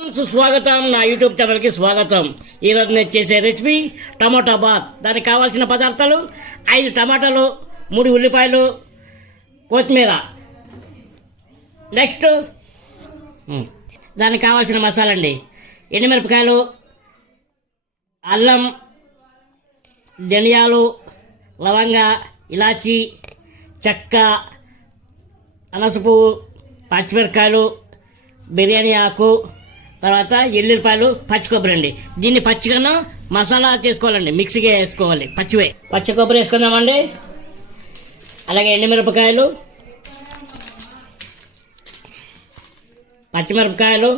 సుస్వాగతం. నా యూట్యూబ్ ఛానల్కి స్వాగతం. ఈరోజు నేను చేసే రెసిపీ టమాటా బాత్. దానికి కావాల్సిన పదార్థాలు 5 టమాటాలు, 3 ఉల్లిపాయలు, కొత్తిమీర. నెక్స్ట్ దానికి కావాల్సిన మసాలా అండి: ఎండుమిరపకాయలు, అల్లం, ధనియాలు, లవంగ, ఇలాచి, చెక్క, అనస పువ్వు, పచ్చిమిరపకాయలు, బిర్యానీ ఆకు, తర్వాత ఎల్లుల్లిపాయలు, పచ్చి కొబ్బరి అండి. దీన్ని పచ్చిగా మసాలా చేసుకోవాలండి, మిక్సీగా వేసుకోవాలి. పచ్చి కొబ్బరి వేసుకుందామండి. అలాగే ఎండుమిరపకాయలు, పచ్చిమిరపకాయలు,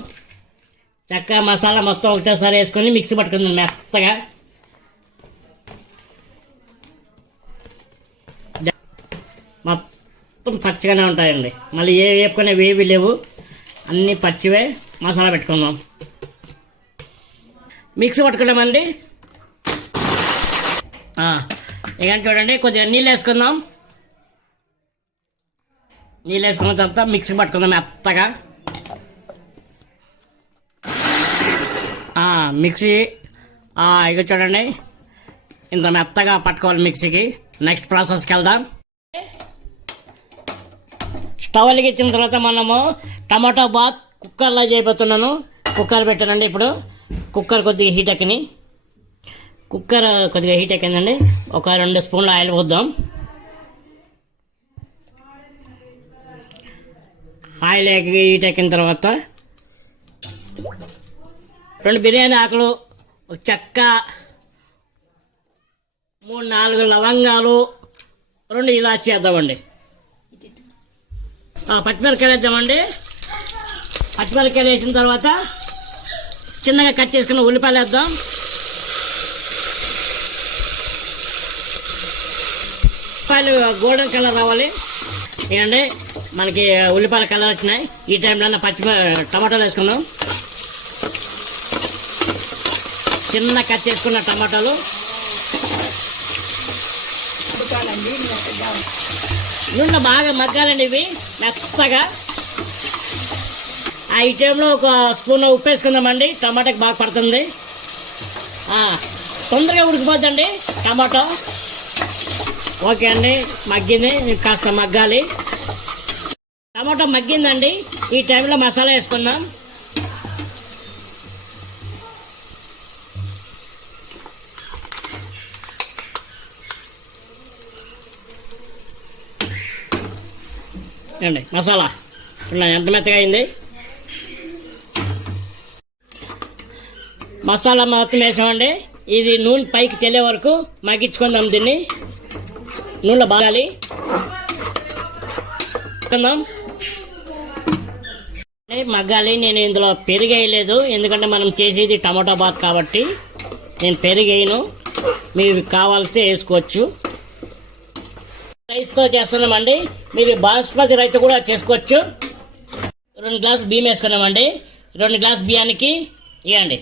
చెక్క, మసాలా మొత్తం ఒకటేసారి వేసుకొని మిక్సీ పట్టుకుందాం మెత్తగా. మొత్తం పచ్చిగానే ఉంటాయండి, మళ్ళీ ఏ వేపుకునేవి ఏవి లేవు, అన్నీ పచ్చివే. మసాలా పెట్టుకుందాం, మిక్సీ పట్టుకున్నామండి. ఇక చూడండి, కొద్దిగా నీళ్ళు వేసుకుందాం. నీళ్ళు వేసుకున్న తర్వాత మిక్సీ పట్టుకుందాం మెత్తగా. మిక్సీ ఇక చూడండి, ఇంత మెత్తగా పట్టుకోవాలి మిక్సీకి. నెక్స్ట్ ప్రాసెస్కి వెళ్దాం. స్టవ్ వెలిగించిన తర్వాత మనము టమాటో బాత్ కుక్కర్లో చేయబోతున్నాను. కుక్కర్ పెట్టానండి. ఇప్పుడు కుక్కర్ కొద్దిగా హీట్ ఎక్కిందండి. ఒక 2 స్పూన్ల ఆయిల్ పోద్దాం. ఆయిల్ హీట్ ఎక్కిన తర్వాత 2 బిర్యానీ ఆకులు, ఒక చెక్క, 3-4 లవంగాలు, 2 ఇలాచి వేద్దామండి. పచ్చిమిరపకాయలు వేద్దామండి. పచ్చిమిరపకాయలు వేసిన తర్వాత చిన్నగా కట్ చేసుకున్న ఉల్లిపాయలు వేద్దాం. ఉల్లిపాయలు గోల్డెన్ కలర్ రావాలి. ఏంటంటే మనకి ఉల్లిపాయల కలర్ వచ్చినాయి. ఈ టైంలో టమాటాలు వేసుకుందాం. చిన్న కట్ చేసుకున్న టమాటాలు, నూనె బాగా మగ్గాలండి ఇవి మెత్తగా. ఈ టైంలో ఒక స్పూన్ ఉప్పు వేసుకుందామండి. టమాటాకి బాగా పడుతుంది, తొందరగా ఉడికిపోద్దండి టమాటో. ఓకే అండి, మగ్గింది. కాస్త మగ్గాలి. టమాటో మగ్గిందండి. ఈ టైంలో మసాలా వేసుకుందాం. అండి మసాలా ఎంత మెత్తగా అయింది. మసాలా మొత్తం వేసామండి. ఇది నూనె పైకి తెల్లే వరకు మగ్గించుకుందాం. దీన్ని నూనెలో బాగాలి మగ్గాలి. నేను ఇందులో పెరుగు వేయలేదు, ఎందుకంటే మనం చేసేది టమాటా బాత్ కాబట్టి నేను పెరుగు వేయను. మీరు కావాల్సి వేసుకోవచ్చు. రైస్తో చేస్తున్నామండి. మీరు బాస్మతి రైస్ కూడా చేసుకోవచ్చు. 2 గ్లాసు బియ్యం వేసుకున్నామండి. 2 గ్లాసు బియ్యానికి ఇవ్వండి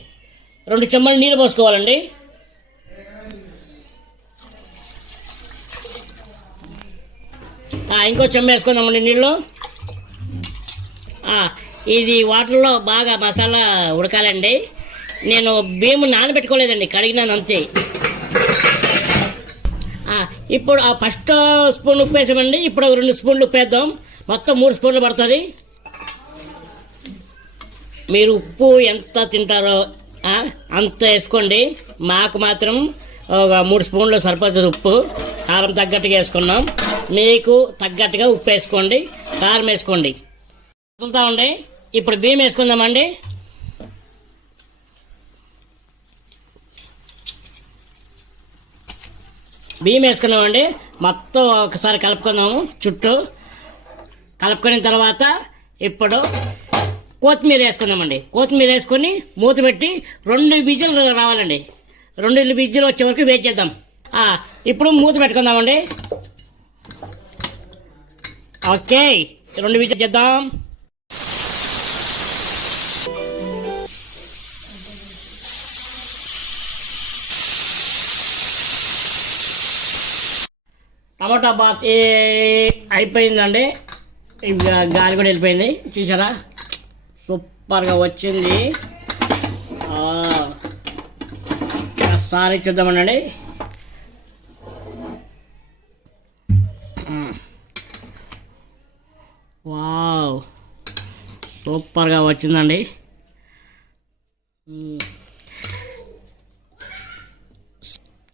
2 చెంచాలు నీళ్ళు పోసుకోవాలండి. ఇంకో చెంచా వేసుకుందామండి నీళ్ళు. ఇది వాటర్లో బాగా మసాలా ఉడకాలండి. నేను బియ్యం నానబెట్టుకోలేదండి, కడిగినాను అంతే. ఇప్పుడు ఫస్ట్ స్పూన్ ఉప్పు వేసామండి. ఇప్పుడు 2 స్పూన్లు ఉప్పు వేద్దాం. మొత్తం 3 స్పూన్లు పడుతుంది. మీరు ఉప్పు ఎంత తింటారో అంత వేసుకోండి. మాకు మాత్రం ఒక 3 స్పూన్లు సరిపోతుంది ఉప్పు. కారం తగ్గట్టుగా వేసుకున్నాం. మీకు తగ్గట్టుగా ఉప్పు వేసుకోండి, కారం వేసుకోండి. చూద్దామండి. ఇప్పుడు బియ్యం వేసుకుందామండి. బియ్యం వేసుకున్నామండి. మొత్తం ఒకసారి కలుపుకుందాము. చుట్టూ కలుపుకున్న తర్వాత ఇప్పుడు కొత్తిమీర వేసుకుందామండి. కొత్తిమీర వేసుకొని మూత పెట్టి 2 విజిల్ రావాలండి. 2 విజిల్ వచ్చే వరకు వెయిట్ చేద్దాం. ఇప్పుడు మూత పెట్టుకుందామండి. ఓకే, 2 విజిల్ చేద్దాం. టమాటా బాత్ అయిపోయిందండి. గాలి కూడా వెళ్ళిపోయింది. చూసారా, సూపర్గా వచ్చింది. ఒకసారి చూద్దామండి. వావ్, సూపర్గా వచ్చిందండి.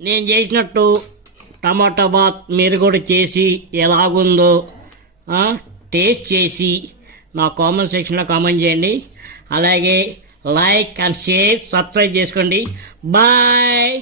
నేను చేసినట్టు టమాటా బాత్ మీరు కూడా చేసి ఎలాగుందో టేస్ట్ చేసి నా కామెంట్ సెక్షన్లో కామెంట్ చేయండి. అలాగే లైక్ అండ్ షేర్, సబ్స్క్రైబ్ చేసుకోండి. బాయ్.